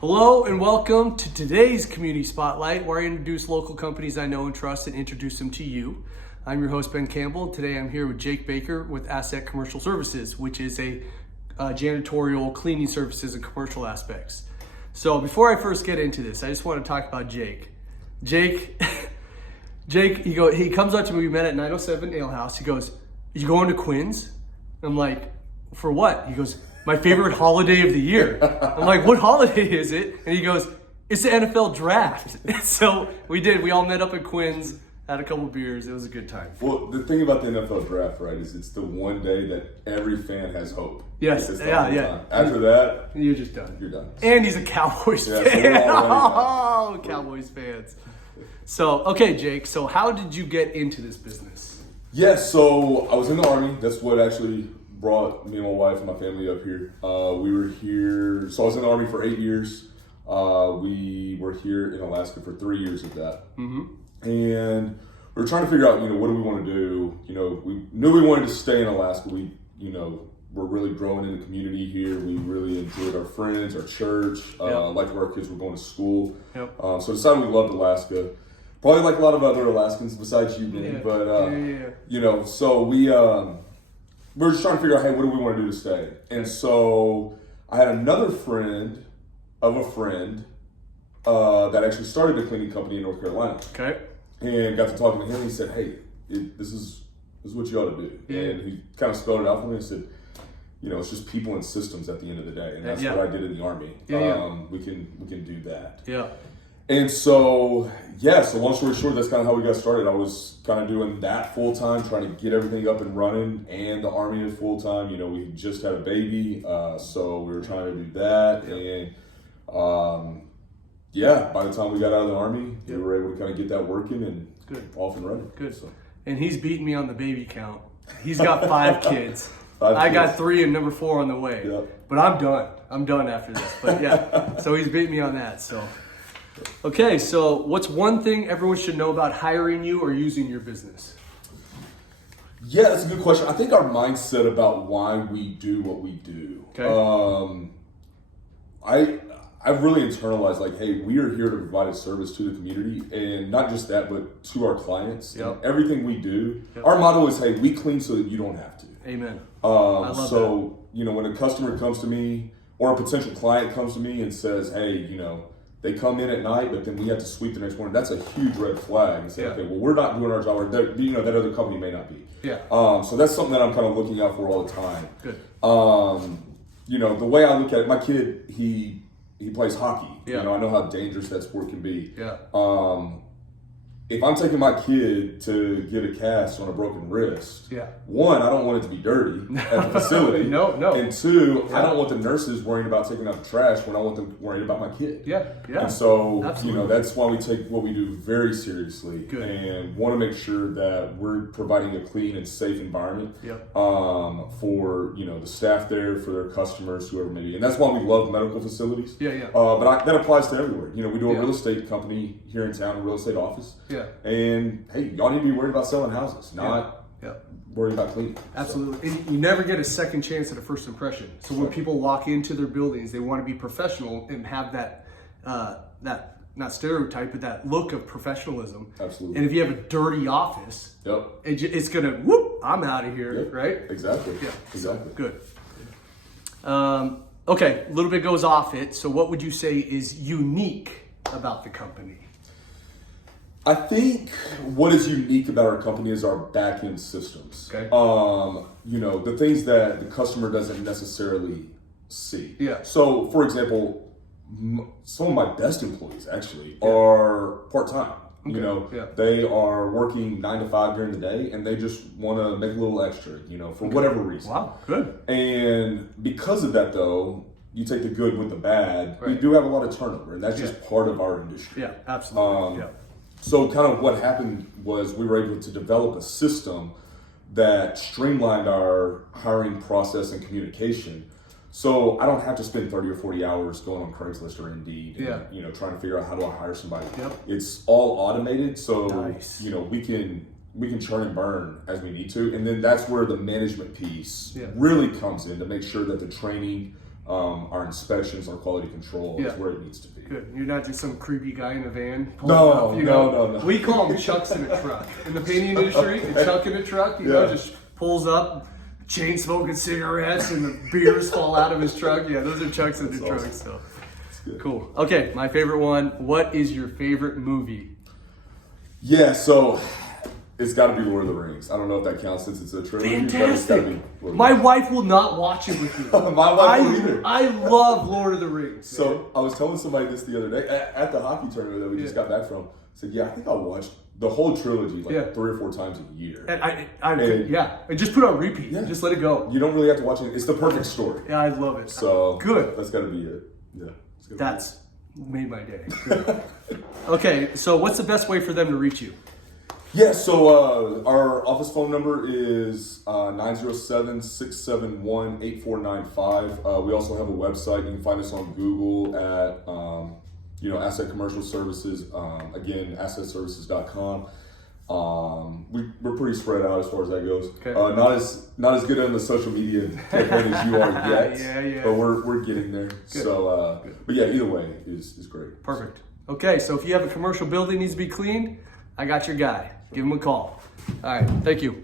Hello and welcome to today's Community Spotlight, where I introduce local companies I know and trust and introduce them to you. I'm your host, Ben Campbell. Today I'm here with Jake Baker with Assett Commercial Services, which is a janitorial cleaning services and commercial aspects. So before I first get into this, I just want to talk about Jake. Jake, he comes up to me, we met at 907 Ale House. He goes, "You going to Quinn's?" I'm like, "For what?" He goes, "My favorite holiday of the year." I'm like, "What holiday is it?" And he goes, "It's the NFL draft." So we all met up at Quinn's, had a couple beers. It was a good time. Well, the thing about the NFL draft, right, is it's the one day that every fan has hope. Yes, yeah. After that, you're just done. You're done. And he's a Cowboys fan. So we're already done. Cowboys fans. So, okay, Jake, so how did you get into this business? Yeah, so I was in the Army. That's what actually brought me and my wife and my family up here. We were here, so I was in the Army for 8 years. We were here in Alaska for 3 years of that. Mm-hmm. And we were trying to figure out, what do we want to do? We knew we wanted to stay in Alaska. We're really growing in the community here. We really enjoyed our friends, our church, liked where our kids were going to school. Yep. So decided we loved Alaska. Probably like a lot of other Alaskans besides you, Ben. But, so we were just trying to figure out, hey, what do we want to do to stay? And so I had another friend of a friend that actually started a cleaning company in North Carolina. Okay. And got to talking to him. He said, "Hey, this is what you ought to do." Yeah. And he kind of spelled it out for me and said, it's just people and systems at the end of the day. And that's what I did in the Army. We can do that. Yeah. And so long story short, that's kind of how we got started. I was kind of doing that full time, trying to get everything up and running, and the Army is full time. We just had a baby, so we were trying to do that. And by the time we got out of the Army, we were able to kind of get that working and off and running. Good. So. And he's beating me on the baby count. He's got 5 kids. I got 3 and number 4 on the way. Yep. But I'm done. I'm done after this. But so he's beating me on that. So. Okay, so what's one thing everyone should know about hiring you or using your business? Yeah, that's a good question. I think our mindset about why we do what we do. Okay. I've really internalized, like, hey, we are here to provide a service to the community, and not just that, but to our clients. Yep. Everything we do, our motto is, hey, we clean so that you don't have to. Amen. I love that. When a customer comes to me or a potential client comes to me and says, hey, they come in at night, but then we have to sweep the next morning. That's a huge red flag. And say, okay, well, we're not doing our job, or that other company may not be. Yeah. So that's something that I'm kind of looking out for all the time. Good. The way I look at it, my kid, he plays hockey. Yeah. I know how dangerous that sport can be. Yeah. If I'm taking my kid to get a cast on a broken wrist, one, I don't want it to be dirty at the facility. No. And two, I don't want the nurses worrying about taking out the trash when I want them worried about my kid. Yeah. And so, that's why we take what we do very seriously. Good. And want to make sure that we're providing a clean and safe environment for, the staff there, for their customers, whoever may be. And that's why we love medical facilities. But that applies to everywhere. We do a real estate company here in town, a real estate office. Yeah. And hey, y'all need to be worried about selling houses, not worried about cleaning. Absolutely. And you never get a second chance at a first impression. So when people walk into their buildings, they want to be professional and have that not stereotype, but that look of professional-ism. Absolutely. And if you have a dirty office, it's going to, I'm out of here, right? Exactly. Yeah. Exactly. Good. Okay, a little bit goes off it. So what would you say is unique about the company? I think what is unique about our company is our back-end systems. Okay. The things that the customer doesn't necessarily see. Yeah. So, for example, some of my best employees actually are part-time. Okay. They are working 9 to 5 during the day, and they just want to make a little extra, for whatever reason. Wow, good. And because of that, though, you take the good with the bad. Right. We do have a lot of turnover, and that's just part of our industry. Yeah, absolutely. So kind of what happened was we were able to develop a system that streamlined our hiring process and communication. So I don't have to spend 30 or 40 hours going on Craigslist or Indeed and, trying to figure out how do I hire somebody. Yep. It's all automated. So, we can churn and burn as we need to. And then that's where the management piece really comes in to make sure that the training our inspections, our quality control is where it needs to be. Good. You're not just some creepy guy in a van. No, no. We call them chucks in a truck. In the painting industry, a chuck in a truck, you know, just pulls up, chain smoking cigarettes, and the beers fall out of his truck. Yeah, those are chucks in the truck. So cool. Okay, my favorite one. What is your favorite movie? Yeah, so it's got to be Lord of the Rings. I don't know if that counts since it's a trilogy. Fantastic. My wife will not watch it with me. My wife won't either. I love Lord of the Rings. So I was telling somebody this the other day at the hockey tournament that we just got back from. I said, yeah, I think I watched the whole trilogy like 3 or 4 times a year. And just put it on repeat. Yeah. Just let it go. You don't really have to watch it. It's the perfect story. Yeah, I love it. So good. That's got to be it. Yeah. That's made my day. Okay, so what's the best way for them to reach you? Yeah, so our office phone number is 907-671-8495. We also have a website. You can find us on Google at Assett Commercial Services. Again, assetservices.com. We're pretty spread out as far as that goes. Okay. Not as good on the social media campaign as you are yet. Yeah. But we're getting there. Good. So, but yeah, either way is great. Perfect. Okay, so if you have a commercial building that needs to be cleaned, I got your guy. Give him a call. All right, thank you.